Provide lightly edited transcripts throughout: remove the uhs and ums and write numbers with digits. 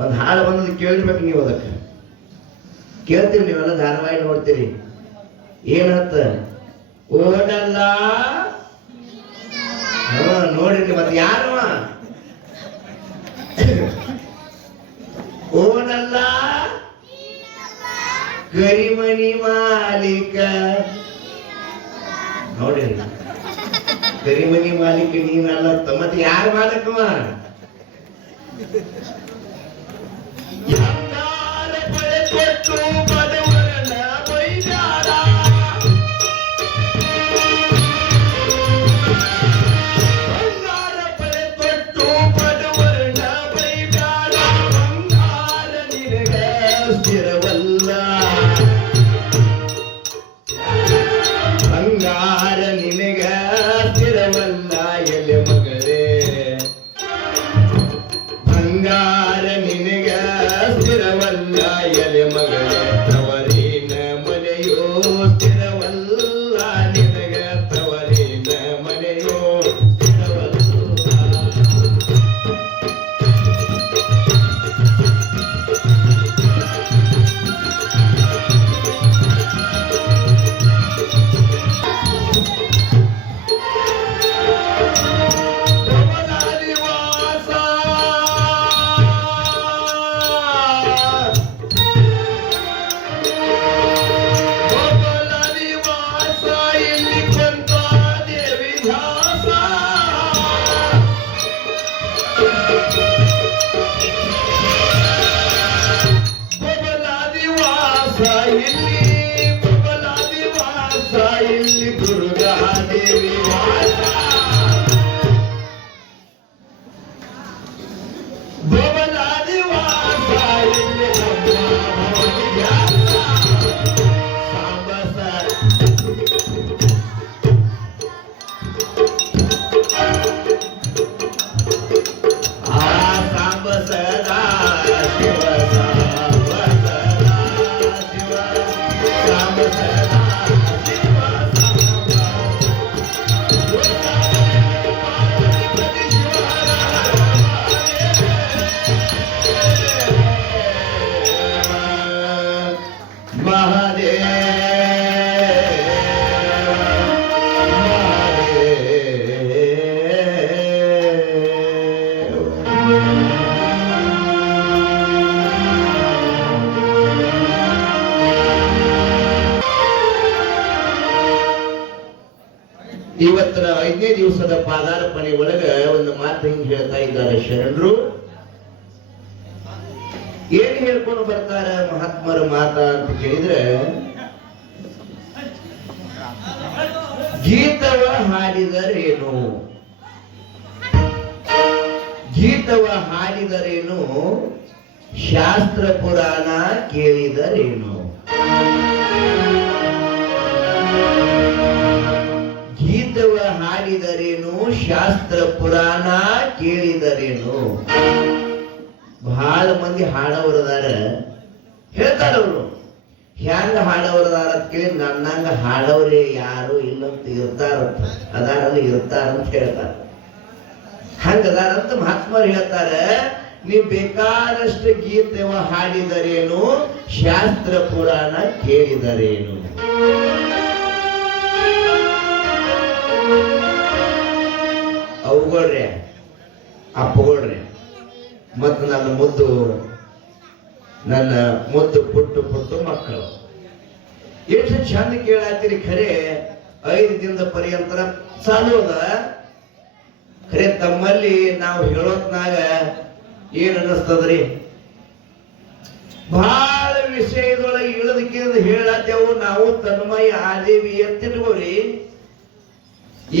ಒಂದು ಹಾಡು ಬಂದದ್ದು ಕೇಳಿರ್ಬೇಕು ನೀವು. ಅದಕ್ಕೆ ಕೇಳ್ತೀರಿ ನೀವೆಲ್ಲ, ಧಾರಾವಾಹಿ ನೋಡ್ತೀರಿ. ಏನತ್ತ ಓಡಲ್ಲ ನೋಡ್ರಿ. ಮತ್ತೆ ಯಾರು ಓಡಲ್ಲ ಕರಿಮನಿ ಮಾಲೀಕ ನೋಡ್ರಿ. ಕರಿಮನಿ ಮಾಲೀಕ ನೀನಲ್ಲ, ಮತ್ತೆ ಯಾರು ಮಾಲಕವ? ಕೊಟ್ಟು ಬಡವರನ ಬೈದಾಡ, ಬಂಗಾರ ಪಡೆ ಕೊಟ್ಟು ಬಡವರನ ಬೈದಾಡ, ಬಂಗಾರ ನಿನಗ ಸ್ಥಿರವಲ್ಲ, ಬಂಗಾರ ನಿನಗ ಸ್ಥಿರವಲ್ಲ ಎಲೆ ಮಗಳೇ, ಬಂಗಾರ ನಿನಗ ಸ್ಥಿರವಲ್ಲ ಎಲೆ ಮಗಳೇ, ತವರಿನ ಮನೆಯೋ ಸ್ಥಿರವಲ್ಲ ನಿನಗ, ತವರಿನ ಮನೆಯೋ ಸ್ಥಿರವಲ್ಲ. ಇವತ್ತಿನ 5ನೇ ದಿವಸದ ಪಾದಾರ್ಪಣೆ ಒಳಗ ಒಂದು ಮಾತು ಹಿಂಗೆ ಹೇಳ್ತಾ ಇದ್ದಾರೆ ಶರಣರು. ಏನ್ ಹೇಳ್ಕೊಂಡು ಬರ್ತಾರ ಮಹಾತ್ಮರ ಮಾತ ಅಂತ ಕೇಳಿದ್ರೆ, ಗೀತವ ಹಾಡಿದರೇನು, ಗೀತವ ಹಾಡಿದರೇನು, ಶಾಸ್ತ್ರ ಪುರಾಣ ಕೇಳಿದರೇನು. ಗೀತವ ಹಾಡಿದರೇನು, ಶಾಸ್ತ್ರ ಪುರಾಣ ಕೇಳಿದರೇನು. ಬಹಳ ಮಂದಿ ಹಾಡವರದಾರ, ಹೇಳ್ತಾರವ್ರು. ಹೆಂಗ ಹಾಡವರದಾರ ಅಂತ ಕೇಳಿ, ನನ್ನಂಗ ಹಾಡವ್ರೆ ಯಾರು ಇಲ್ಲಂತ ಇರ್ತಾರಂತ, ಅದಾರಲ್ಲ ಇರ್ತಾರಂತ ಹೇಳ್ತಾರ. ಹಂಗದಾರಂತ ಮಹಾತ್ಮರು ಹೇಳ್ತಾರ. ನೀವು ಬೇಕಾದಷ್ಟು ಗೀತವ ಹಾಡಿದರೇನು, ಶಾಸ್ತ್ರ ಪುರಾಣ ಕೇಳಿದರೇನು. ಅವುಗಳ್ರೆ ಅಪ್ಪಗಳ್ರೆ ಮತ್ತು ನನ್ನ ಮುದ್ದು ಪುಟ್ಟು ಮಕ್ಕಳು ಎಷ್ಟು ಚಂದ ಕೇಳಾತಿರಿ. ಖರೆ 5 ದಿನದ ಪರ್ಯಂತರ ಚಾಲು ಅದ. ಖರೆ ತಮ್ಮಲ್ಲಿ ನಾವು ಹೇಳೋತ್ನಾಗ ಏನ್ ಅನ್ನಿಸ್ತದ್ರಿ, ಬಹಳ ವಿಷಯದೊಳಗೆ ಇಳದಕ್ಕೆ ಹೇಳತ್ತೇವು ನಾವು. ತನ್ಮಯ ಆದೇವಿ ಎತ್ತಿಟ್ಕೋರಿ.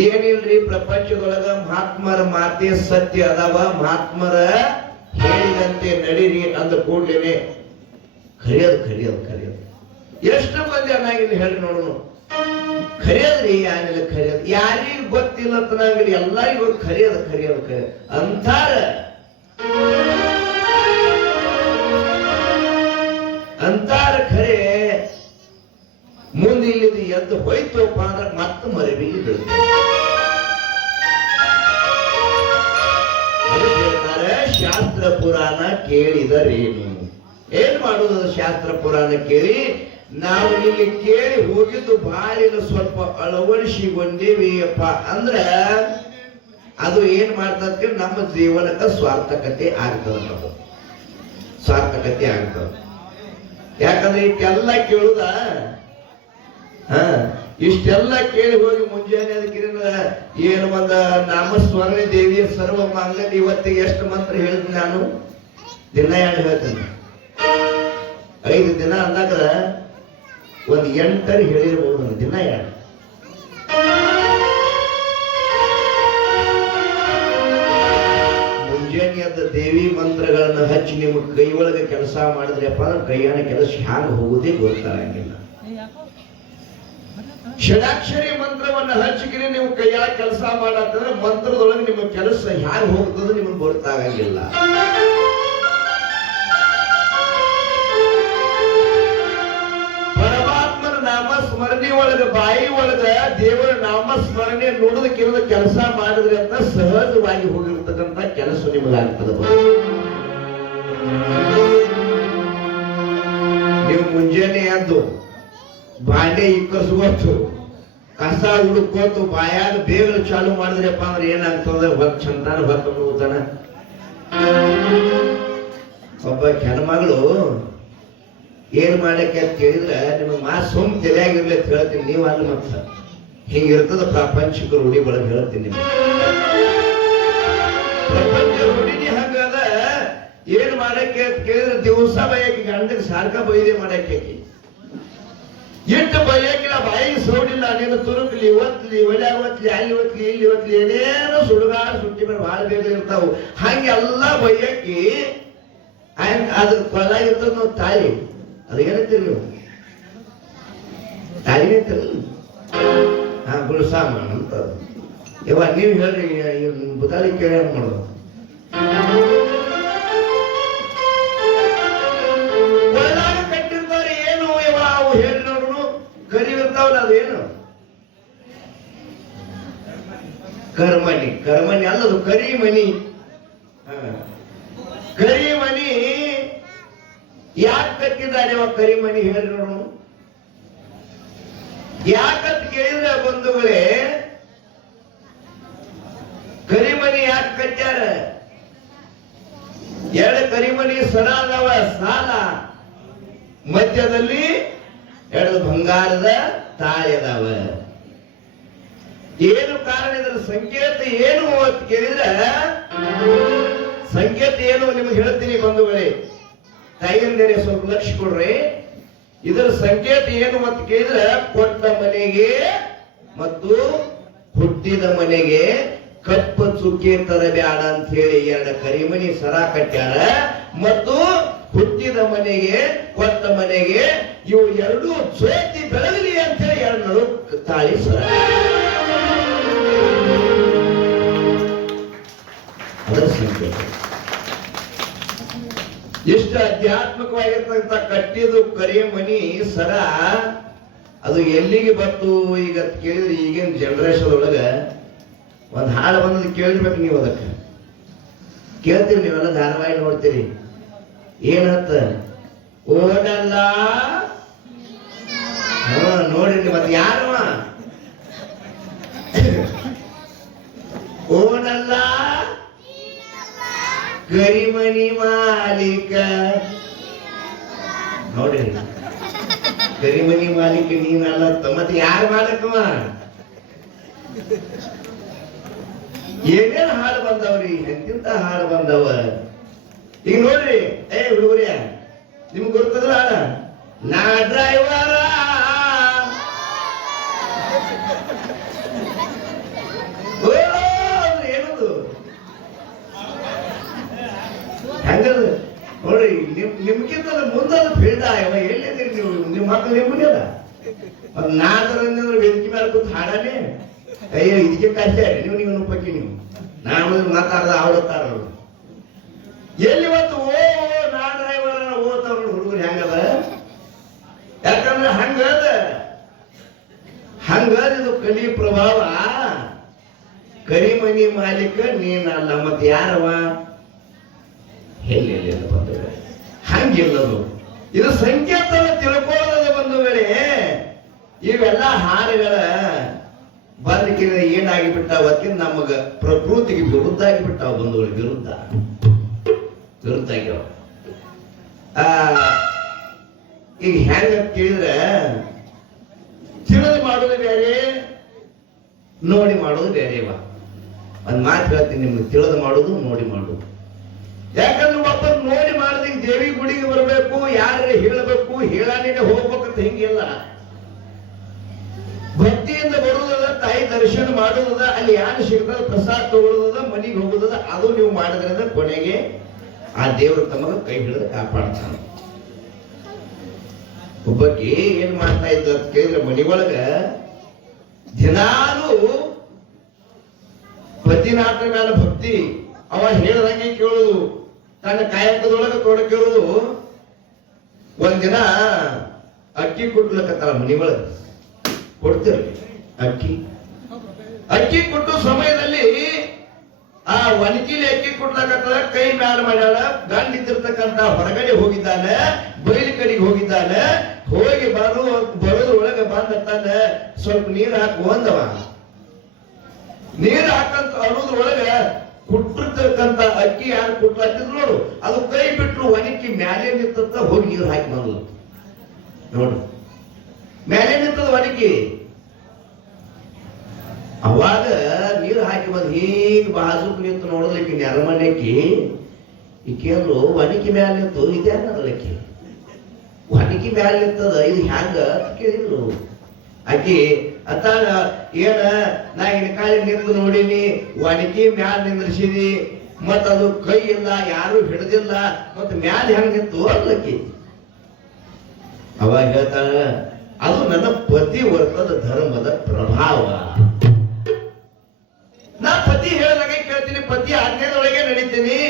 ಏನಿಲ್ರಿ, ಪ್ರಪಂಚದೊಳಗ ಮಹಾತ್ಮರ ಮಾತೆ ಸತ್ಯ ಅದಾವ. ಮಹಾತ್ಮರ ಹೇಳಿದಂತೆ ನಡೀರಿ ಅಂದ ಕೂಡ್ಲೇನೆ ಖರಿಯೋದು. ಎಷ್ಟು ಮಂದಿ ಅನ್ನಾಗಿಲ್ಲ ಹೇಳ್ರಿ ನೋಡೋಣ. ಖರಿಯದ್ರಿ ಯಾರಿಲ್ಲ ಖರಿಯೋದು, ಯಾರಿಗೂ ಗೊತ್ತಿಲ್ಲ ಅಂತನಾಗಲಿ, ಎಲ್ಲರಿಗೂ ಖರಿಯೋದು ಅಂತಾರ ಖರೆ. ಮುಂದೆ ಇಲ್ಲಿದು ಎದ್ದು ಹೋಯ್ತಪ್ಪ ಅಂದ್ರೆ ಮತ್ತೆ ಮರಿಬಿಗಿ ಹೇಳ್ತಾರೆ. ಶಾಸ್ತ್ರ ಶಾಸ್ತ್ರ ಪುರಾಣ ಕೇಳಿದರೇನು? ಏನ್ ಮಾಡುವುದು? ಶಾಸ್ತ್ರ ಪುರಾಣ ಕೇಳಿ ನಾವು ಇಲ್ಲಿ ಕೇಳಿ ಹೋಗಿದ್ದು ಬಾಳಿನ ಸ್ವಲ್ಪ ಅಳವಡಿಸಿಕೊಂಡೇವಿಯಪ್ಪ ಅಂದ್ರ ಅದು ಏನ್ ಮಾಡ್ತದೆ? ನಮ್ಮ ಜೀವನಕ್ಕೆ ಸ್ವಾರ್ಥಕತೆ ಆಗ್ತದೆ. ನಮ್ಮದು ಸ್ವಾರ್ಥಕತೆ ಆಗ್ತದೆ. ಯಾಕಂದ್ರೆ ಇಷ್ಟೆಲ್ಲ ಕೇಳುದ ಇಷ್ಟೆಲ್ಲ ಕೇಳಿ ಹೋಗಿ ಮುಂಜಾನೆ ಅದಕ್ಕೆ ಏನು ಒಂದ ನಾಮಸ್ಮರಣೆ ದೇವಿಯ ಸರ್ವ ಮಾಂಗಲ್ಯ ಇವತ್ತಿಗೆ ಎಷ್ಟು ಮಂತ್ರ ಹೇಳಿದ್ ನಾನು? ದಿನ 2 ಹೇಳ್ತೇನೆ. 5 ದಿನ ಅಂದಾಗ ಒಂದು 8 ಹೇಳಿರ್ಬೋದು. ದಿನ 2 ಮುಂಜಾನೆಯದ ದೇವಿ ಮಂತ್ರಗಳನ್ನ ಹಚ್ಚಿ ನಿಮ್ಮ ಕೈ ಒಳಗೆ ಕೆಲಸ ಮಾಡಿದ್ರಪ್ಪ ಅಂದ್ರೆ ಕೈಯಾನ ಕೆಲಸ ಹ್ಯಾಂಗ ಹೋಗುದೇ ಗೊತ್ತಾಗಂಗಿಲ್ಲ. ಷಡಾಕ್ಷರಿ ಮಂತ್ರವನ್ನ ಹಚ್ಚಿದ್ರೆ ನೀವು ಕೈಯಾಗ ಕೆಲಸ ಮಾಡತ್ತಂದ್ರೆ ಮಂತ್ರದೊಳಗೆ ನಿಮ್ಮ ಕೆಲಸ ಹ್ಯಾಂಗ ಹೋಗ್ತದೆ ನಿಮಗೆ ಗೊತ್ತಾಗಂಗಿಲ್ಲ. ಪರಮಾತ್ಮನ ನಾಮ ಸ್ಮರಣೆ ಒಳಗ ಬಾಯಿ ಒಳಗ ದೇವರ ನಾಮ ಸ್ಮರಣೆ ನುಡಿದಕ್ಕಿರೋದ ಕೆಲಸ ಮಾಡಿದ್ರೆ ಅಂತ ಸಹಜವಾಗಿ ಹೋಗಿರ್ತಕ್ಕಂಥ ಕೆಲಸ ನಿಮಗಾಗ್ತದೆ. ನೀವು ಮುಂಜಾನೆ ಎದ್ದು ಬಾಂಡೆ ಇಕ್ಕಸ್ಕೊಟ್ಟು ಕಸ ಹುಡುಕೋತು ಬಾಯಾಗ ಬೇಗ ಚಾಲು ಮಾಡಿದ್ರಪ್ಪ ಅಂದ್ರೆ ಏನಾಗ್ತದೆ? ಹೊತ್ತು ಚಂತಾನ ಹೊತ್ತು ಹೋಗ್ತಾನ. ಒಬ್ಬ ಹೆಣ್ಮಗಳು ಏನ್ ಮಾಡಕ್ಕೆ ಅಂತ ಕೇಳಿದ್ರೆ ನಿಮಗೆ ಮಾ ಸುಮ್ ತಲೆಯಾಗಿರ್ಲಿ ಅಂತ ಹೇಳ್ತೀನಿ. ನೀವು ಅಲ್ಲಿ ಮತ್ತ ಹಿಂಗಿರ್ತದ ಪ್ರಾಪಂಚಿಕ ರೂಢಿ ಒಳಗೆ ಹೇಳ್ತೀನಿ ನಿಮ್ಗೆ. ಪ್ರಪಂಚ ರೂಢಿನಿ ಹಂಗದ. ಏನ್ ಮಾಡಕ್ಕೆ ಅಂತ ಕೇಳಿದ್ರೆ ದಿವಸ ಬಯಕೆ ಗಂಡಕ್ಕೆ ಸಾರ್ಕ ಬೈದೆ ಮಾಡಕ್ಕೆ ಎಷ್ಟು ಬೈಯಕಿಲ್ಲ, ಬಾಯಿಗೆ ಸೌಡಿಲ್ಲ, ನೀನು ತುರುಕ್ಲಿ ಒತ್ಲಿ ಒಳ್ಳೆ ಒತ್ಲಿ ಅಲ್ಲಿ ಒತ್ಲಿ ಇಲ್ಲಿ ಒತ್ಲಿ ಏನೇನೋ ಸುಡುಗಾಡು ಸುಟ್ಟಿ ಮೇಲೆ ಬಹಳ ಬೇಗ ಇರ್ತಾವು. ಹಂಗೆಲ್ಲ ಬೈಯಕ್ಕಿ ಅದ್ರ ಕೊಳಗಿರ್ತದ ನಾವು ತಾಳಿ. ಅದು ಏನಂತೀರಿ ನೀವು? ತಾಳಿ ಅಂತೀರಲ್ಲ. ಗುಳ್ಸಾಮ ಅಂತ ಇವ ನೀವು ಹೇಳ್ರಿ ಬುದಾಳಿ ಕೇಳ ಮಾಡೋದು. ಕೊಳದಾಗ ಕಟ್ಟಿರ್ತಾರೆ ಏನು ಇವ ಅವು ಹೇಳಿ ನೋಡ್ರು ಕರಿವಿರ್ತಾವಲ್ಲ ಅದೇನು? ಕರ್ಮಣಿ. ಕರ್ಮಣಿ ಅಲ್ಲದು ಕರಿಮಣಿ. ಕರಿಮಣಿ ಯಾಕೆ ಕಟ್ಟಿದ್ದಾರೆ ಅವ ಕರಿಮಣಿ ಹೇಳಿ ನೋಡು? ಯಾಕಂತ ಕೇಳಿದ್ರೆ ಬಂಧುಗಳೇ, ಕರಿಮಣಿ ಯಾಕೆ ಕಟ್ಟ್ಯಾರ? 2 ಕರಿಮಣಿ ಸರ ಅದಾವ, ಸಾಲ ಮಧ್ಯದಲ್ಲಿ 2 ಬಂಗಾರದ ತಾಳಿ ಅದಾವ. ಏನು ಕಾರಣ? ಇದರ ಸಂಕೇತ ಏನು ಅಂತ ಕೇಳಿದ್ರೆ ಸಂಕೇತ ಏನು ನಿಮಗೆ ಹೇಳ್ತೀನಿ ಬಂಧುಗಳೇ. ತಾಯಿಯಂದರೆ ಸ್ವಲ್ಪ ಲಕ್ಷ್ಯ ಕೊಡ್ರಿ. ಇದರ ಸಂಕೇತ ಏನು ಅಂತ ಕೇಳಿದ್ರೆ ಕೊಟ್ಟ ಮನೆಗೆ ಮತ್ತು ಹುಟ್ಟಿದ ಮನೆಗೆ ಕಪ್ಪ ಚುಕ್ಕೆ ತರಬ್ಯಾಡ ಅಂತ ಹೇಳಿ 2 ಕರಿಮಣಿ ಸರ ಕಟ್ಟ್ಯಾರ. ಮತ್ತು ಹುಟ್ಟಿದ ಮನೆಗೆ ಕೊಟ್ಟ ಮನೆಗೆ ಇವು 2 ಜ್ಯೋತಿ ಬೆಳಗಲಿ ಅಂತ ಹೇಳಿ 2 ನಡು ತಾಳಿ ಸರ. ಅದರ ಸಂಕೇತ. ಎಷ್ಟು ಆಧ್ಯಾತ್ಮಿಕವಾಗಿರ್ತಕ್ಕಂಥ ಕಟ್ಟಿದ್ದು ಕರಿಮಣಿ ಸರ ಅದು ಎಲ್ಲಿಗೆ ಬಂತು ಈಗ ಕೇಳಿದ್ರೆ ಈಗಿನ ಜನರೇಷನ್ ಒಳಗ ಒಂದು ಹಾಡು ಬಂದದ್ದು ಕೇಳಿರ್ಬೇಕು ನೀವು. ಅದಕ್ಕೆ ಕೇಳ್ತೀರಿ ನೀವೆಲ್ಲ, ಧಾರಾವಾಹಿ ನೋಡ್ತೀರಿ. ಏನಂತ? ಓಡಲ್ಲ ನೋಡ್ರಿ ಮತ್ತೆ ಯಾರವ? ಓಡಲ್ಲ ಕರಿಮಣಿ ಮಾಲೀಕ. ನೋಡ್ರಿ, ಕರಿಮಣಿ ಮಾಲೀಕ ನೀನಲ್ಲ ಮತ್ತೆ ಯಾರು ಮಾಲಕವ? ಏನೇನು ಹಾಡು ಬಂದವ್ರಿ, ಎಂತಿಂತ ಹಾಡು ಬಂದವ. ಈಗ ನೋಡ್ರಿ, ಹುಡುಗರಿ ನಿಮ್ಗೆ ಗೊತ್ತದ್ರ ಹಾಡ? ನಾ ಡ್ರೈವರ ಏನದು ಹಂಗದ ನೋಡ್ರಿ. ನಿಮ್ಗಿಂತ ಮುಂದದ ಫೀಲ್ಡ್ ಎಲ್ಲಿದ್ದೀರಿ ನೀವು? ನಿಮ್ಮ ಮಕ್ಕಳು ನಿಮ್ಮನೆಲ್ಲ ನಾಲ್ಕರಿಂದ ವೇದಿಕೆ ಮೇಲೆ ಕೂತು ಹಾಡಾನೆ. ಅಯ್ಯೋ ಇದಕ್ಕೆ ಕಷ್ಟ ನೀವು ಪಕ್ಕಿ ನೀವು ನಾನು ಮಾತಾಡ್ದ ಆವತ್ತಾರ ಎಲ್ಲಿ ಇವತ್ತು ನಾ ಡ್ರೈವರ್ ಓದ್ತಾವ್ರ ಹುಡುಗರು ಹೆಂಗದ? ಯಾಕಂದ್ರೆ ಹಂಗದ ಇದು ಕಲಿ ಪ್ರಭಾವ. ಕರಿಮಣಿ ಮಾಲೀಕ ನೀನಲ್ಲ ಮತ್ತೆ ಯಾರವ? ಹಂಗಿಲ್ಲ ಬಂಧುಗಳೇ, ಹಂಗಿಲ್ಲದು. ಇದು ಸಂಕೇತ ತಿಳ್ಕೊಳ್ಳೋದ ಬಂಧುಗಳೇ. ಇವೆಲ್ಲ ಹಾಡುಗಳ ಬಂದಕಿನ ಏನಾಗಿಬಿಟ್ಟಾವ ನಮಗ ಪ್ರಕೃತಿಗೆ ವಿರುದ್ಧ ಆಗಿಬಿಟ್ಟಾವ ಬಂಧುಗಳು. ವಿರುದ್ಧ ಆಗ್ಯಾವ. ಈಗ ಹೆಂಗ ಕೇಳಿದ್ರೆ ತಿಳಿದು ಮಾಡೋದು ಬೇರೆ, ನೋಡಿ ಮಾಡೋದು ಬೇರೆವಾ. ಒಂದ್ ಮಾತು ಹೇಳ್ತೀನಿ ನಿಮ್ಗೆ, ತಿಳಿದು ಮಾಡೋದು ನೋಡಿ ಮಾಡೋದು. ಯಾಕಂದ್ರೆ ಒಬ್ಬರು ನೋಡಿ ಮಾಡಿದ ದೇವಿ ಗುಡಿಗೆ ಬರಬೇಕು, ಯಾರು ಹೇಳಬೇಕು, ಹೇಳಾನೇ ಹೋಗ್ಬೇಕಂತ ಹಿಂಗಿಲ್ಲ. ಭಕ್ತಿಯಿಂದ ಬರುವುದದ, ತಾಯಿ ದರ್ಶನ ಮಾಡುವುದ, ಅಲ್ಲಿ ಯಾರು ಸಿಗ್ತದ ಪ್ರಸಾದ ತಗೊಳ್ಳೋದ, ಮನೆಗೆ ಹೋಗುದ, ಅದು ನೀವು ಮಾಡಿದ್ರಿಂದ ಕೊನೆಗೆ ಆ ದೇವರು ತಮಗ ಕೈ ಹಿಡಿದು ಕಾಪಾಡ್ತಾನೆ. ಒಬ್ಬಕ್ಕೆ ಏನ್ ಮಾಡ್ತಾ ಇದ್ದ ಅಂತ ಕೇಳಿದ್ರೆ, ಮನೆಯೊಳಗ ದಿನಾಲು ಪತಿನಾಥನ ಮೇಲೆ ಭಕ್ತಿ, ಅವ ಹೇಳ್ದಂಗೆ ಕೇಳುದು, ತನ್ನ ಕಾಯಕದೊಳಗ ತೊಡಕಿರುವುದು. ಒಂದಿನ ಅಕ್ಕಿ ಕೊಡ್ಲಕತ್ತಾಳ ಮನೆಯೊಳಗ. ಕೊಡ್ತೀರಿ ಅಕ್ಕಿ ಕೊಟ್ಟು ಸಮಯದಲ್ಲಿ ಆ ಒಣಕಿಲಿ ಅಕ್ಕಿ ಕೊಡ್ಲಕತ್ತಾಳ. ಕೈ ಮ್ಯಾಲ ಮಾಡ್ಯಾಳ. ಗಂಡ ಇದ್ದಿರ್ತಕ್ಕಂತ ಹೊರಗಡೆ ಹೋಗಿದ್ದಾನೆ, ಬಯಲು ಕಡೆಗೆ ಹೋಗಿದ್ದಾನೆ. ಹೋಗಿ ಬರೋದ್ರೊಳಗೆ ಬಂದ ಸ್ವಲ್ಪ ನೀರು ಹಾಕುವ ಅಂದವ. ನೀರು ಹಾಕಂತ ಅನ್ನೋದ್ರೊಳಗ ಕುಟ್ಟಿರ್ತಕ್ಕಂತ ಅಕ್ಕಿ ಯಾರು ಕುಟ್ಲಾತಿದ್ರು ನೋಡು, ಅದು ಕೈ ಬಿಟ್ರು ಒಣಕಿ ಮ್ಯಾಲೆ ನಿಂತ ಹೋಗಿ ನೀರು ಹಾಕಿ ಬಂದ್ಲು ನೋಡು. ಮ್ಯಾಲೆ ನಿಂತದ ಒಣಕಿ. ಅವಾಗ ನೀರು ಹಾಕಿ ಬಂದ್ ಹೀಗ್ ಬಾಜುಕ್ ನಿಂತು ನೋಡಲಿಕ್ಕೆ ನೆರಮನೆಕ್ಕಿ ಈಕೇಂದ್ರು ಒಣಕಿ ಮ್ಯಾಲ ನಿಂತು ಇದ್ಯಾನದಲಕ್ಕಿ ಒಣಕಿ ಮ್ಯಾಲ ನಿಂತದ, ಇದು ಹ್ಯಾಂಗ ಕೇಳಿದ್ರು. ಆಕಿ ಅತ್ತಾಗ ಏನ ನಾ ಇನ್ಕಾಳಿ ನಿಂತು ನೋಡಿನಿ, ಒಣಕಿ ಮ್ಯಾಲ ನಿಂದ್ರಿಸಿದಿ, ಮತ್ತದು ಕೈ ಇಲ್ಲ, ಯಾರು ಹಿಡ್ದಿಲ್ಲ, ಮತ್ತ ಮ್ಯಾಲ ಹೆಂಗ್ ನಿಂತು ಅಲ್ಲಕ್ಕಿ. ಅವಾಗ ಹೇಳ್ತಾಳ, ಅದು ನನ್ನ ಪತಿ ವರ್ತದ ಧರ್ಮದ ಪ್ರಭಾವ. ನಾ ಪತಿ ಹೇಳಿದಾಗ ಕೇಳ್ತೀನಿ, ಪತಿ ಆಜ್ಞೆದೊಳಗೆ ನಡೀತೀನಿ,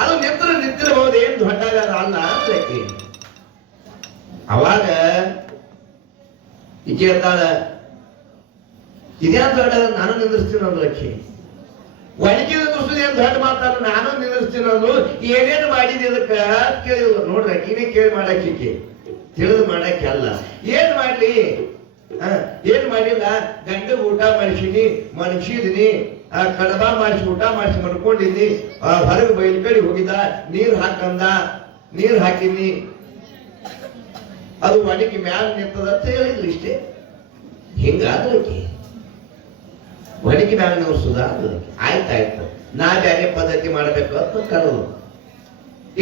ಅದು ನಿಂತಿರಬಹುದು, ಏನ್ ದೊಡ್ಡ ಅಲ್ಲ ಅಂತ. ಅವಾಗ ಈಕೆ ಹೇಳ್ತಾಳ, ಇದ್ಯಾನ್ ದೊಡ್ಡ, ನಾನು ನಿಂದಿರ್ತೀನಿ ಅಂದ್ರು ಅಕ್ಕಿ. ಒಣಗಿದ ದುಸ್ತದ ಏನ್ ದೊಡ್ಡ ಮಾತಾಡ, ನಾನು ನಿಂದಿರ್ತೀನಿ ಅಂದ್ರು. ಏನೇನು ಮಾಡಿದೆ ಅದಕ್ಕ ಕೇಳಿದ್ರು ನೋಡ್ರಿ, ಅಕ್ಕಿನೇ ಕೇಳಿ ಮಾಡಕ್ಕೆ, ತಿಳಿದು ಮಾಡಕ್ಕೆ ಅಲ್ಲ. ಏನ್ ಮಾಡ್ಲಿ, ಏನ್ ಮಾಡಿಲ್ಲ, ಗಂಡ ಊಟ ಮಾಡಿಸಿನಿ, ಮನಸಿದಿನಿ, ಕಡಬ ಮಾಡಿಸಿ ಊಟ ಮಾಡಿಸಿ ಮನ್ಕೊಂಡಿದ್ನಿ, ಹೊರಗೆ ಬಯಲು ಕಡೆ ಹೋಗಿದ್ದ, ನೀರ್ ಹಾಕಂದ, ನೀರ್ ಹಾಕಿನಿ, ಅದು ಒಣಗಿ ಮ್ಯಾಲ ನಿಂತದ ಅಂತ ಹೇಳಿದ್ರು. ಇಷ್ಟೇ. ಹಿಂಗಾದ್ರಕ್ಕೆ ಒಣಗಿ ಮ್ಯಾಲ ನಿಲ್ಸುದ ಆಯ್ತಾಯ್ತು, ನಾ ಬೇರೆ ಪದ್ಧತಿ ಮಾಡ್ಬೇಕು ಅಂತ ಕರೆದು.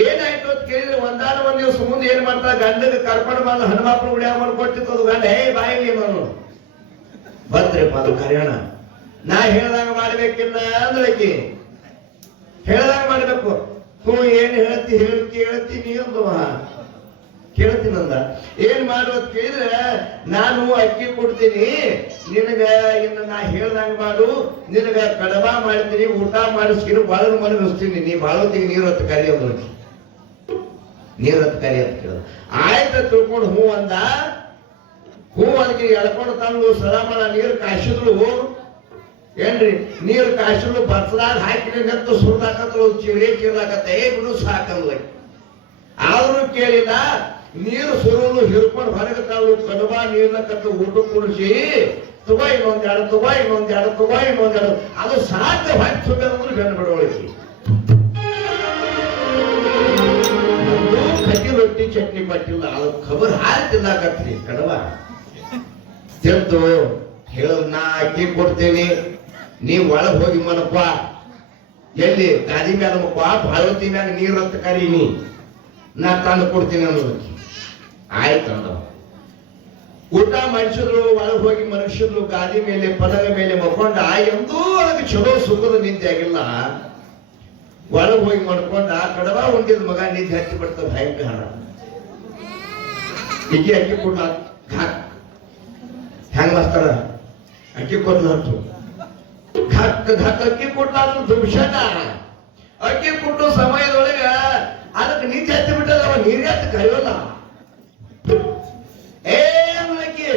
ಏನಾಯ್ತು ಅಂತ ಕೇಳಿದ್ರೆ, ಒಂದಾನ ಒಂದ್ ದಿವಸ ಮುಂದೆ ಏನ್ ಮಾಡ್ತಾ, ಗಂಡಗೆ ಕರ್ಕೊಂಡು ಬಂದು ಹನುಮಪ್ಪನ ಗುಡಿಯಾಗ ಮಾಡ್ಕೊಟ್ಟಿತ್ತು. ಅದು ಗಂಡ ಬಾಯಿಲಿ ನಾನು ಬಂದ್ರಿಪ್ಪ ಅದು ಕರ್ಯಾಣ, ನಾ ಹೇಳ್ದಂಗ ಮಾಡ್ಬೇಕಿಲ್ಲ ಅಂದ್ರಕಿ. ಹೇಳ್ದಂಗ ಮಾಡ್ಬೇಕು. ಹ್ಞೂ ಏನ್ ಹೇಳ್ತಿ ಕೇಳ್ತಿ ನೀ ಅಂದವ, ಕೇಳ್ತೀನಂದ. ಏನ್ ಮಾಡುವ ಕೇಳಿದ್ರೆ, ನಾನು ಅಕ್ಕಿ ಕೊಡ್ತೀನಿ ನಿನಗ, ಇನ್ನು ನಾ ಹೇಳ್ದಂಗ ಮಾಡು, ನಿನಗ ಕಡಬ ಮಾಡ್ತೀನಿ, ಊಟ ಮಾಡಿಸ್ತೀನಿ, ಬಾಳದ ಮಲಗಿಸ್ತೀನಿ, ನೀ ಬಾಳೋತಿಗೆ ನೀರು ಹತ್ತು ಕರಿ ಅಂದ್ರು. ನೀರು ಹತ್ತು ಕರಿ ಅಂತ ಕೇಳಿದ. ಆಯ್ತ ತಿಳ್ಕೊಂಡು ಹೂ ಅಂದ. ಹೂ ಅದಕ್ಕೆ ಎಳ್ಕೊಂಡು ತಂದು ಸದಾಮಣ ನೀರು ಕಾಯಿಸಿದ್ರು. ಏನ್ರಿ ನೀರು ಕಾಯಿಸಿದ್ರು, ಬತ್ತದಾಗ ಹಾಕಿದ್ರೆ ನೆತ್ತು ಸುರಿದಾಕತ್ರು, ಚೀರ್ಲಾಕತ್ತೆ, ಬಿಡು ಸಾಕಂದ್ಲ. ಆದ್ರೂ ಕೇಳಿಲ್ಲ, ನೀರು ಸುರುಳು ಹಿಡ್ಕೊಂಡು ಹೊರಗೆ ತಾವು ಕಡುಬ ನೀರ್ನ ಕತ್ತು ಊಟ ಕುಡಿಸಿ, ತುಬ ಇನ್ನೊಂದೆರಡು, ತುಬ ಇನ್ನೊಂದೆರಡು, ತುಬ ಇನ್ನೊಂದೆರಡು, ಅದು ಸಾಧ್ಯ ಹಾಕಿ ಸುಬ್ಬಂದ್ರೆ ಗಂಡು ಬಿಡೋಳಿಕೆ. ಕಟ್ಟಿ ರೊಟ್ಟಿ ಚಟ್ನಿ ಪಟ್ಟಿಲ್ಲ, ಅದು ಖಬರ್ ಹಾಕಿ ತಿನ್ನಾಕತ್ರಿ ಕಡುಬ ತಿಂದು ಹೇಳ, ನಾ ಅಕ್ಕಿ ಕೊಡ್ತೇನೆ, ನೀವ್ ಒಳಗ್ ಹೋಗಿ ಮನಪ್ಪ, ಎಲ್ಲಿ ಗಾದಿ ಮ್ಯಾಲ ಮಪ್ಪ, ಭಾಳತಿ ಮ್ಯಾಲ ನೀರತ್ತ ಕರೀನಿ, ನಾ ತಂದು ಕೊಡ್ತೀನಿ ಅನ್ನೋದಕ್ಕೆ. ಆಯ್ತು ಅಂದ. ಊಟ ಮಾಡಿಸಿದ್ರು, ಒಳಗೆ ಹೋಗಿ ಮನುಷ್ಯರು ಗಾದಿ ಮೇಲೆ ಪಲಗ ಮೇಲೆ ಮಕ್ಕೊಂಡ, ಎಂದೂ ಅದಕ್ಕೆ ಚಲೋ ಸುಖದ ನಿದ್ದೆ ಆಗಿಲ್ಲ. ಒಳಗೆ ಹೋಗಿ ಮಾಡ್ಕೊಂಡ, ಕಡವ ಉಂಡಿದ ಮಗ ನಿದ್ದೆ ಹತ್ತಿ ಬಿಡ್ತದ ಭಯಂಕರ. ಈಕೆ ಅಕ್ಕಿ ಕೊಡ್ಲ ಹೆಂಗ್ ಮಾಡ್ತಾರ, ಅಕ್ಕಿ ಕೊಡ್ಲಾರ್ದು ಅಕ್ಕಿ ಕೊಡ್ಲಾರ್ದು ದುಂಶನ. ಅಕ್ಕಿ ಕೊಟ್ಟು ಸಮಯದೊಳಗ ಅದಕ್ಕೆ ನಿದ್ದೆ ಹತ್ತಿ ಬಿಟ್ಟದ, ಅವ ನೀರತ್ತ ಕರೆಯೋಲ್ಲ. ಏನ್ಲಕ್ಕಿ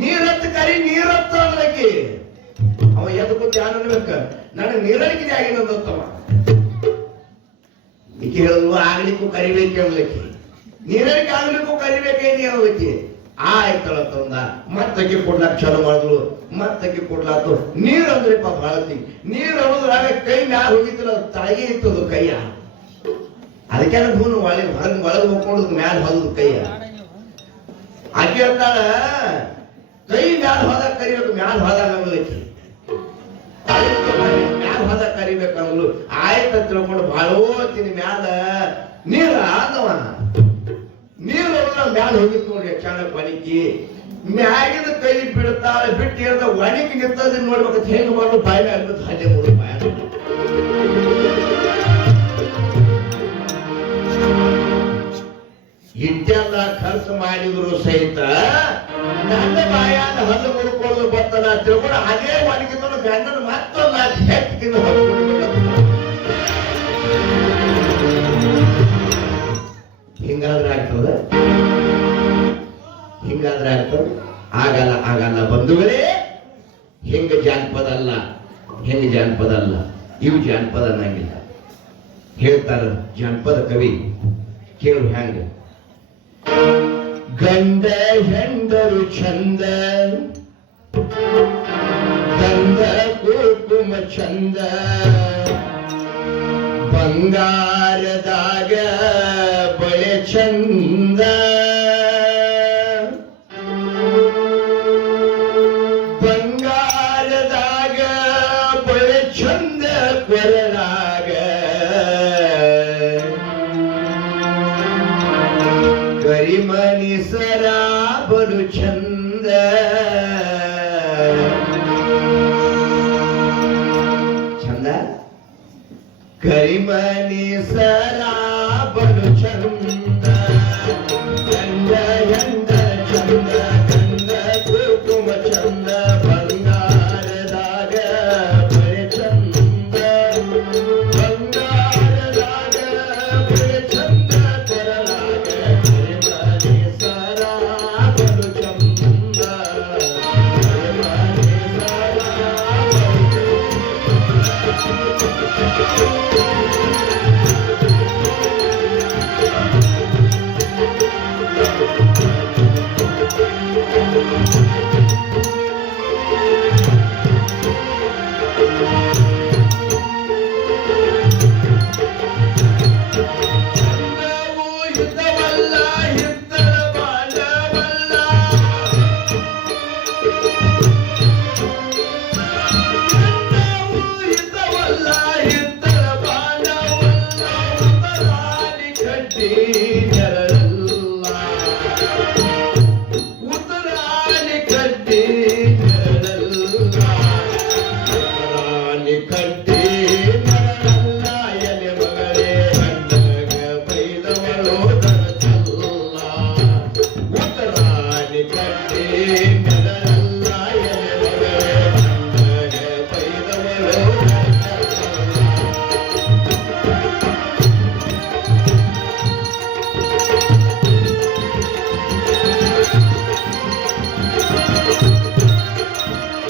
ನೀರತ್ತ ಕರಿ, ನೀರತ್ತ ಅನ್ಲಕ್ಕಿ. ಅವ ಎದ್ದು ಕೂತು ಯಾರು ಅನ್ಬೇಕ, ನನಗೆ ನೀರಳಿಕೆ ಆಗಿನದತ್ತವ. ಈಕೆ ಹೇಳಿದ್ವು ಆಗ್ಲಿಕ್ಕೂ ಕರಿಬೇಕು ಹೇಳಲಿಕ್ಕೆ, ನೀರಡಿಕೆ ಆಗ್ಲಿಕ್ಕೂ ಕರಿಬೇಕೇನಿ ಹೇಳಲಿಕ್ಕೆ. ಆಯ್ತಳ ತಂದ ಮತ್ತಕ್ಕೆ ಕೊಡ್ಲಾಕ್ ಚಾಲು ಮಾಡಿದ್ಲು. ಮತ್ತಕ್ಕೆ ಕೊಡ್ಲಾತು. ನೀರ್ ಅಂದ್ರಿಪ್ಪ ಬಾಳತಿ. ನೀರ್ ಅನ್ನೋದ್ರಾಗ ಕೈ ಮ್ಯಾಲ ಹೋಗಿತ್ತಿಲ್ಲ, ತಳಗೆ ಇತ್ತದು ಕೈಯ. ಅದಕ್ಕೆ ಹೂನು ಒಳಗೆ ಒಳಗೆ ಹೋಗ್ಕೊಂಡು ಮ್ಯಾಲ ಹೋದ್ ಕೈಯ. ಆಕೆ ಹೇಳ್ತಾಳ ಕೈ ಮ್ಯಾಲ ಹೋದಾಗ ಕರಿಬೇಕು, ಮ್ಯಾಲ ಹೋದಾಗ ಅನ್ನಲಿಕ್ಕೆ ಮ್ಯಾಲ ಹೋದಾಗ ಕರಿಬೇಕಂದ್ಲು. ಆಯ್ತ ತಿಳ್ಕೊಂಡು ಬಾಳೋತಿನ ಮ್ಯಾಲ ನೀರ ಆದವ. ನೀರು ಮ್ಯಾಲ ಹೋಗಿತ್ತು ನೋಡ್ರಿ. ಅಚಾನಕ್ ಒಣಗಿ ಮ್ಯಾಗಿನ ಕೈ ಬಿಡ್ತಾಳೆ. ಬಿಟ್ಟು ಹೇಳ್ದ ಒಣಗಿ ನಿಂತದ ನೋಡ್ಬೇಕಂತ ಹೆಂಗ್ ಮಾಡು ಬಾಯಿನ ಅನ್ಬಿಟ್ಟು ಹಲ್ಲೆ ಮೂರು ಬಾಯ. ಇಟ್ಟೆಲ್ಲ ಖರ್ಚು ಮಾಡಿದ್ರು ಸಹಿತ ನನ್ನ ಬಾಯಾದ ಹಲ್ಲು ಮುರ್ಕೊಳ್ಳೋದು ಬರ್ತದ ತಿಳ್ಕೊಂಡು ಅದೇ ಒಣಗಿದ್ರು ಗಂಡನ ಮತ್ತೊಂದು ಹೆಚ್ಚಿನ ಹೊರಕೊಂಡು ಹಿಂಗಾದ್ರೆ ಆಗ್ತದ, ಹಿಂಗಾದ್ರೆ ಆಗ್ತದ. ಆಗಲ್ಲ ಆಗಲ್ಲ ಬಂಧುಗಳೇ. ಹೆಂಗ ಜಾನಪದ ಅಲ್ಲ, ಹೆಂಗ ಜಾನಪದ ಅಲ್ಲ, ಇವು ಜಾನಪದ ಅನ್ನಂಗಿಲ್ಲ. ಹೇಳ್ತಾರ ಜಾನಪದ ಕವಿ, ಕೇಳು ಹ್ಯಾಂಗ. ಗಂಡ ಹೆಂಡರು ಚಂದ, ಗಂಧ ಕುಂಕುಮ ಚಂದ, ಬಂಗಾರದಾಗ ಬಳೆ ಚಂದ, ಬಂಗಾರದಾಗ ಬಳೆ ಚಂದ, ಕೊರಳಾಗ ಕರಿಮಣಿ ಸರ ಬಲು ಚಂದ. ಚಂದ ಕರಿಮಣಿ ಸರ ಬಲು ಚಂದ, ಗಂಡ ಹೆಂಡ ಚಂದ, ಗಂಡ ಕುಂಕುಮ ಚಂದ, ಬಂಗಾರದಾಗ ಬಳೆ ಚಂದ, ಬಂಗಾರದಾಗ ಬಳೆ ಚಂದ, ಕೊರಳಾಗ ಕರಿಮಣಿ ಸರ ಬಲು ಚಂದ,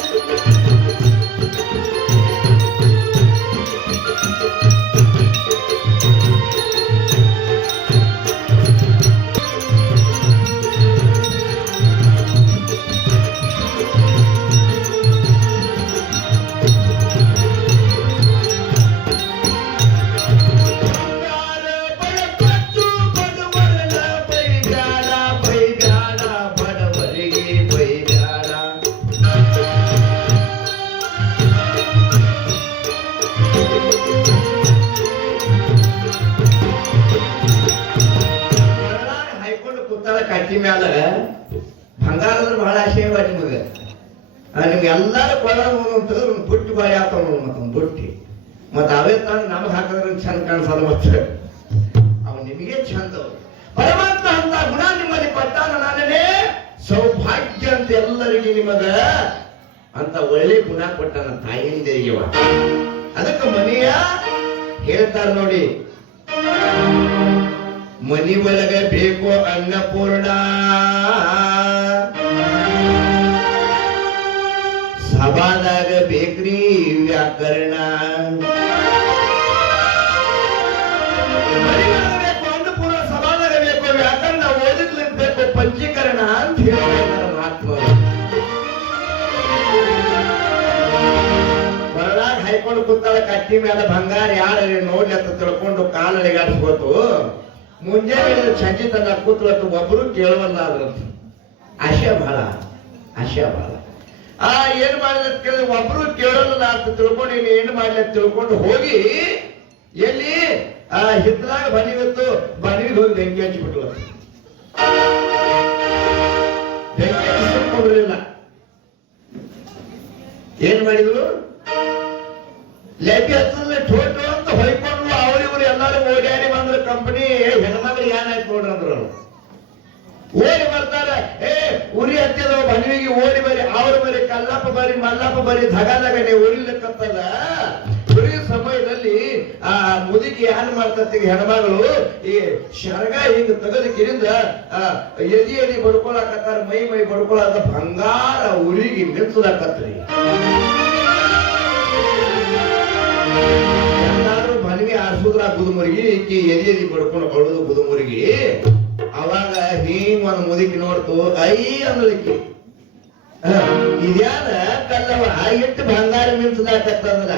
ಕರಿಮಣಿ ಸರ ಕಟ್ಟಿ ಮ್ಯಾಲ ಬಂಗಾರದ ಬಹಳ ಆಶಯವ ನಿಮಗೆ. ನಿಮ್ಗೆ ಎಲ್ಲಾರು ಕೊಳ ತೆಗೆದ್ರೆ ಒಂದು ಬುಟ್ಟಿ ಬಾಳಿ ಆಗ್ತಾವ ಮತ್ತೊಂದು ಬುಟ್ಟಿ. ಮತ್ತೆ ಅವೇ ತಂದು ನಮ್ಗೆ ಹಾಕಿದ್ರೆ ಚಂದ ಕಾಣಿಸಲ್ಲ. ಮತ್ತೆ ಅವ್ ನಿಮಗೆ ಚಂದ. ಪರಮಾತ್ಮ ಅಂತ ಗುಣ ನಿಮ್ಮಲ್ಲಿ ಪಟ್ಟಾನ. ನಾನೇ ಸೌಭಾಗ್ಯ ಅಂತ ಎಲ್ಲರಿಗೆ ನಿಮಗ ಅಂತ ಒಳ್ಳೆ ಗುಣ ಕೊಟ್ಟಾನ ತಾಯಿಯಿಂದರಿಗೆವ. ಅದಕ್ಕೆ ಮನೆಯ ಹೇಳ್ತಾರ ನೋಡಿ, ಮನಿ ಒಳಗ ಬೇಕು ಅನ್ನಪೂರ್ಣ, ಸಭಾದಾಗ ಬೇಕ್ರಿ ವ್ಯಾಕರಣ, ಮರಿಗಳಾಗಬೇಕು, ಅನ್ನಪೂರ್ಣ ಸಭಾದಾಗಬೇಕು, ವ್ಯಾಕರಣ ಓದಿರ್ಲಿರ್ಬೇಕು, ಪಂಚೀಕರಣ ಅಂತ ಹೇಳಿದ್ದಾರೆ ಮಹಾತ್ಮರು. ಹೊರದಾಗ ಹೈಕೊಂಡು ಕೂತಾಳ ಕಟ್ಟಿ ಮೇಲೆ ಬಂಗಾರ ಯಾರು ನೋಡ್ಲಿ ಅಂತ ತಿಳ್ಕೊಂಡು ಕಾಲಡಿಗಾಡಿಸ್ಬೋದು. ಮುಂಜಾನೆ ಸಂಜೆ ತನ್ನ ಕೂತ್ಲತ್ತು ಒಬ್ಬರು ಕೇಳವಲ್ಲ ಅದ್ರಂತ. ಆಶೆ ಬಹಳ ಏನ್ ಮಾಡಿದ ಕೇಳಿದ್ರೆ ಒಬ್ರು ಕೇಳೋಲ್ಲ ಅಂತ ತಿಳ್ಕೊಂಡು ನೀನು ಏನ್ ಮಾಡ್ಲಿ ಅಂತ ತಿಳ್ಕೊಂಡು ಹೋಗಿ ಎಲ್ಲಿ ಹಿತ್ತಲಾಗ ಬನಿವಿತ್ತು, ಬನಿವಿಗೆ ಹೋಗಿ ಬೆಂಕಿ ಹಚ್ಚಿಬಿಟ್ಲು. ಬೆಂಕಿ ಹಚ್ಚಿಕೊಂಡಿರಲಿಲ್ಲ. ಏನ್ ಮಾಡಿದ್ರು? ಲೆಬ್ಬಿ ಹತ್ತದ್ರೆ ಟೋಟೋ ಅಂತ ಹೊಯ್ಕೊಂಡು ಅವರಿವ್ರು ಎಲ್ಲರೂ ಓಡಾಡಿ ಬಂದ್ರು. ಕಂಪನಿ ಹೆಣ್ಮಕ್ಳಿಗೆ ಏನಾಯ್ತು ನೋಡ್ರಿ ಅಂದ್ರು. ಓಡಿ ಬರ್ತಾರೆ, ಉರಿ ಹತ್ತಿದ ಮನೆಗೆ ಓಡಿ ಬರಿ, ಅವ್ರು ಬರಿ, ಕಲ್ಲಪ್ಪ ಬರಿ, ಮಲ್ಲಪ್ಪ ಬರಿ, ಧಗಧಗನೆ ಉರಿಲಿಕ್ಕತ್ತದ. ಉರಿ ಸಮಯದಲ್ಲಿ ಆ ಮುದುಕಿ ಏನ್ ಮಾಡ್ತತಿ ಹೆಣ್ಮಗಳು ಈ ಶರ್ಗ ಹಿಂಗ ತೆಗೆದಕ್ಕಿರಿಂದ ಎದಿ ಬಡ್ಕೊಳಕತ್ತಾರ, ಮೈ ಬಡ್ಕೊಳಕ ಬಂಗಾರ ಉರಿಗೆ ಮಿಂಚಲಾಕತ್ರಿ. ಎಲ್ಲಾರು ಮನವಿ ಆರಿಸುದ್ರ ಗುದುಮುರುಗಿ, ಈಕಿ ಎದಿ ಬಡ್ಕೊಂಡು ಬಡೋದು ಗುದುಮುರುಗಿ. ಅವಾಗ ಹಿಂಗ್ ಒಂದು ಮುದುಕಿ ನೋಡ್ತು, ಐ ಅಂದ್ಲಿಕ್ಕಿ, ಇದ್ಯಾನ ಕಲ್ಲವ ಇಟ್ಟು ಬಂಗಾರ ಮಿಂಚದಾಕತ್ತಂದ್ರ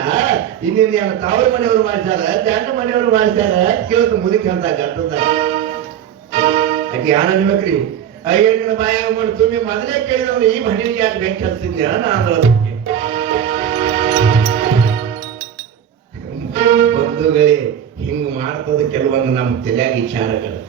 ಇನ್ನೇನು ಏನು ತಾವ್ರ ಮನೆಯವರು ಮಾಡಿಸ್ಯಾರ, ಗಂಡ ಮನೆಯವರು ಮಾಡಿಸ್ಯಾರ ಕೇಳ್ತು ಮುದುಕಿ ಅಂತ ಗಂಟದ. ಆಕೆ ಯಾನ ನಿಮಕ್ರಿ ಐನ ಬಾಯಾಗ ಮಾಡಿ ತುಂಬಿ ಮೊದಲೇ ಕೇಳಿದವ್ರು ಈ ಮನೆಗೆ ಯಾಕೆ ಬೆಂಕಿ ಹಚ್ತಿದ್ಯ ಅಂದ್ರದಕ್ಕೆ. ಬಂಧುಗಳೇ, ಹಿಂಗ್ ಮಾಡ್ತದ ಕೆಲವೊಂದು ನಮ್ಮ ತಲೆಯಾಗ ವಿಚಾರಗಳು.